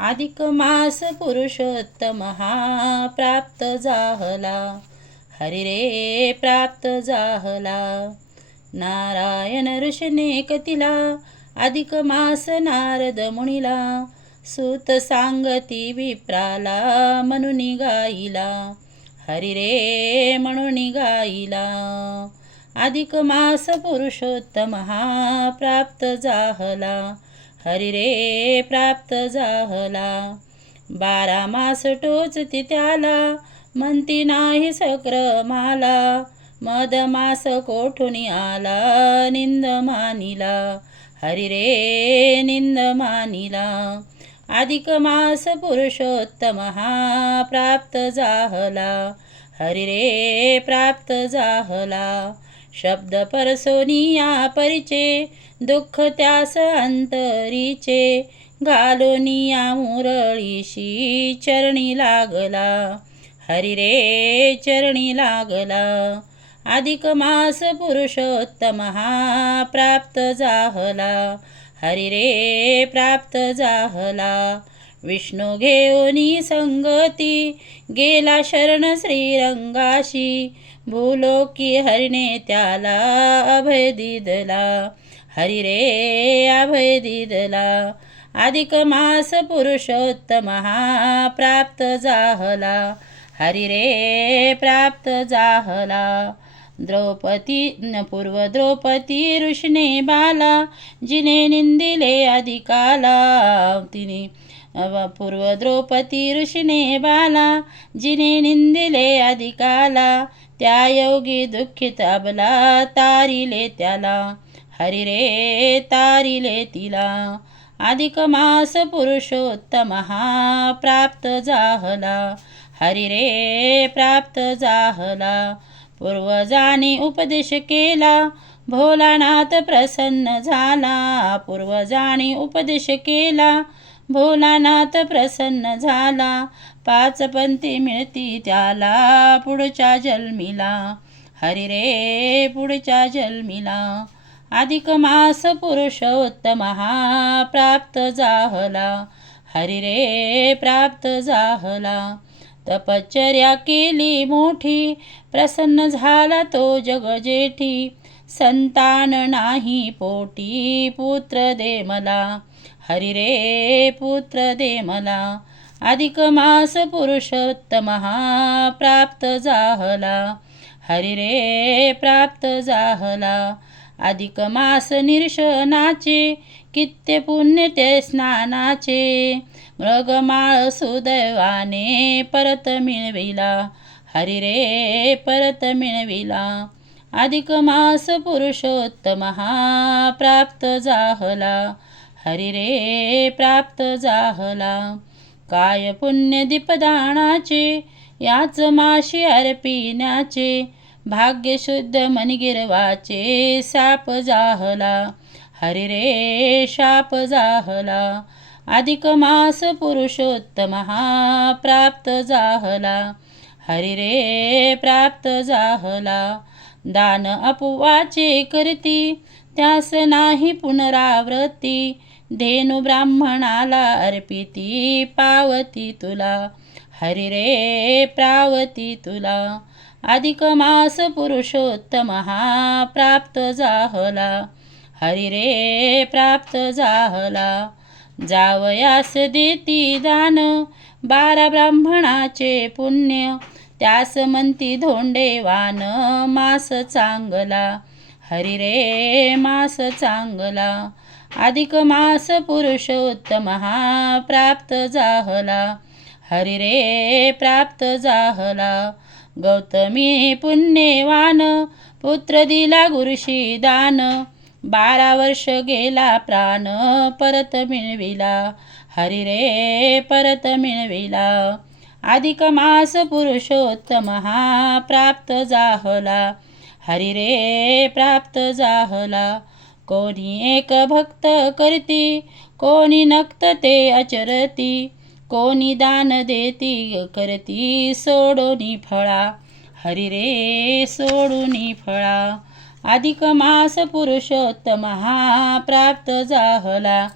अधिक मास पुरुषोत्तम हा प्राप्त झाला, हरी रे प्राप्त झाला। नारायण ऋषीने कथिला, अधिक मास नारद मुनीला, सूत सांगती विप्राला, म्हणून गाईला, हरी रे म्हणून गाईला। अधिक मास पुरुषोत्तम हा प्राप्त झाला, हरी रे प्राप्त झाला। 12 मास टोचती त्याला, म्हणती नाही सक्रमाला, मध मास कोठून आला, निंद मानिला, हरी रे निंद मानिला। अधिक मास पुरुषोत्तम हा प्राप्त झाला, हरी रे प्राप्त झाला। शब्द परसोनिया परिचे, दुःख त्यास अंतरीचे, घालोनिया मुरळीशी, चरणी लागला, हरी रे चरणी लागला। अधिक मास पुरुषोत्तम हा प्राप्त झाला, हरी रे प्राप्त झाला। विष्णू घेऊनी संगती, गेला शरण श्रीरंगाशी, भूलोकी हरिने त्याला अभय दिदला, हरी रे अभय दिदला। अधिक मास पुरुषोत्तम हा प्राप्त झाला, हरी रे प्राप्त झाला। पूर्व द्रौपदी ऋषीने बाला, जिने निंदिले अधिकाला, तिने पूर्व द्रौपदी ऋषीने बाला, जिने निंदिले अधिकाला, त्या योगी दुःखित अबला, तारिले त्याला, हरी रे तारिले तिला। अधिक मास पुरुषोत्तम हा प्राप्त झाला, हरी रे प्राप्त झाला। पूर्वजाने उपदेश केला, भोलानाथ प्रसन्न झाला, पूर्वजाने उपदेश केला, भोलानाथ प्रसन्न झाला। 5 पंथी मिळती त्याला, पुढच्या जन्मीला, हरी रे पुढच्या जन्मीला। अधिक मास पुरुषोत्तम हा प्राप्त झाला, हरी रे प्राप्त झाला। तपश्चर्या केली मोठी, प्रसन्न झाला तो जगजेठी, संतान नाही पोटी, पुत्र दे मला, हरी रे पुत्र दे मला। अधिक मास पुरुषोत्तम हा प्राप्त झाला, हरी रे प्राप्त झाला। अधिक मास निर्शनाचे, कित्ते पुण्य ते स्नानाचे, मृगमाळ सुदैवाने परत मिळविला, हरी रे परत मिळविला। अधिक मास पुरुषोत्तम हा प्राप्त झाला, हरी रे प्राप्त झाला। काय पुण्य दीपदानाचे, याच माशी अर्पिण्याचे, भाग्य शुद्ध मणिगिरवाचे, साप जाहला, हरी रे शाप जाहला। अधिक मास पुरुषोत्तम हा प्राप्त झाला, हरी रे प्राप्त झाला। दान अपवाचे करती, त्यास नाही पुनरावृत्ती, धेनु ब्राह्मणाला अर्पिती, पावती तुला, हरी रे प्रावती तुला। अधिक मास पुरुषोत्तम हा प्राप्त झाला, हरी रे प्राप्त झाला। जावयास देती दान, 12 ब्राह्मणाचे पुण्य, त्यास म्हणती धोंडेवान, मास चांगला, हरी रे मास चांगला। अधिक मास पुरुषोत्तम हा प्राप्त झाला, हरी रे प्राप्त झाला। गौतमी पुण्यवान, पुत्र दिला गुरुशी दान, 12 वर्ष गेला प्राण, परत मिळविला, हरी रे परत मिळविला। अधिक मास पुरुषोत्तम हा प्राप्त झाला, हरी रे प्राप्त झाला। कोणी एक भक्त करती, कोणी नक्त ते अचरती, कोणी दान देती करती, सोडोनी फळा, हरी रे सोडूनी फळा। अधिक मास पुरुषोत्तम हा प्राप्त झाला,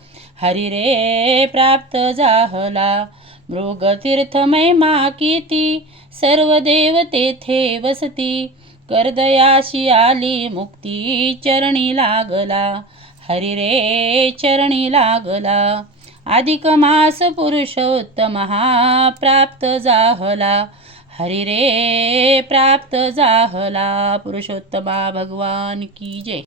हरी रे प्राप्त झाला. मृगतीर्थ महिमा किती, सर्व देव तेथे वसती. करदयाशी आली मुक्ती, चरणी लागला. हरी रे चरणी लागला. अधिक मास पुरुषोत्तम हा प्राप्त झाला. हरी रे प्राप्त झाला. पुरुषोत्तमा भगवान की जय.